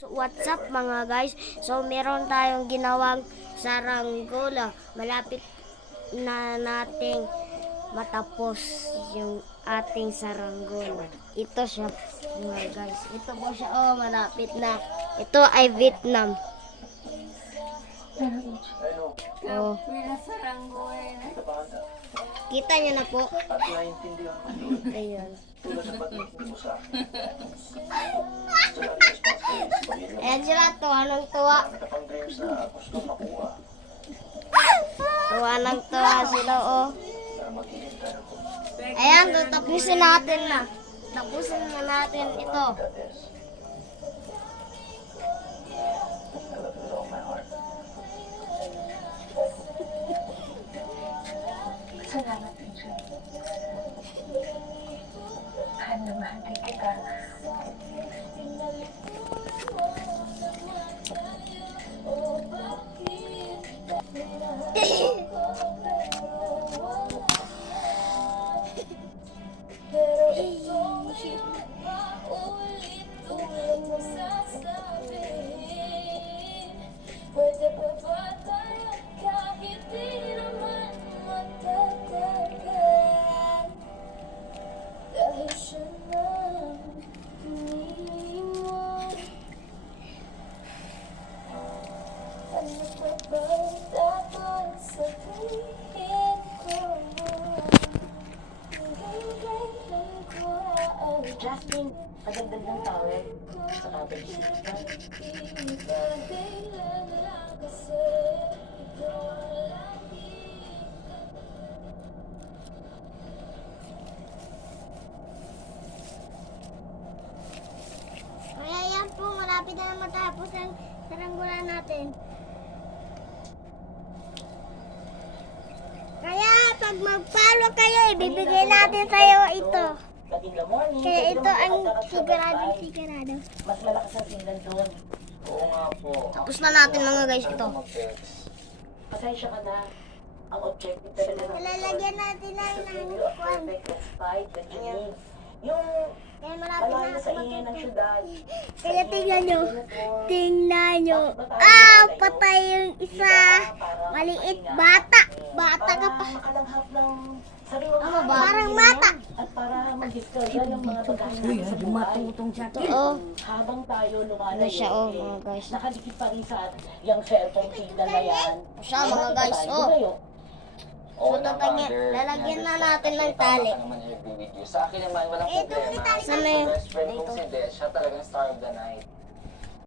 So, what's up mga guys? So, meron tayong ginawang saranggola. Malapit na nating matapos yung ating saranggola. Ito siya mga guys. Ito po siya. Oh, malapit na. Ito ay Vietnam. Oh. Kita niyo na po. Ayun. Ayan sila, tuwa ng tuwa. Tuwa ng tuwa sila, oh. Ayan, tapusin natin na. Tapusin na natin ito. Salamat, teacher. Mahal na mahal din kita. Pwede pa ba tayo kahit di naman matatagal? Dahil siya na pinili mo. Ano pa ba dapat sabihin ko? Hanggang kailan ko aalis? Jasmine, agad-agad ng tawag sa cabbage. Kaya yan po, malapit na matapos ang saranggola natin. Kaya pag mag-follow kayo, ibibigay natin sa'yo ito. Laging the morning. Kaya ito ang sigurado. Mas malakas ang signal doon. Oo nga po. Tapos na natin mga guys ito. Pasensya ka na. Ang objective talaga. Lalagyan natin lang ng kwan. Ayan. Yung Kaya malapit na malayo sa ingay ng syudad. Kaya tingnan nyo. Tingnan nyo. Patay yung isa. Maliit. Bata. Bata ka pa. Makalanghap ng sariwang Ano ba? Parang bata. At para mag-discover yung mga bagay natin sa buhay. Oo. Habang tayo lumalayo, Ano siya, oh, mga guys. nakadikit pa rin sa yung cellphone signal na yan. Siya, mga guys, oh. So, lalagyan na natin ng tali. Sa akin naman, walang problema. Sana yun? Best friend kong Ito. si Des, siya talagang star of the night.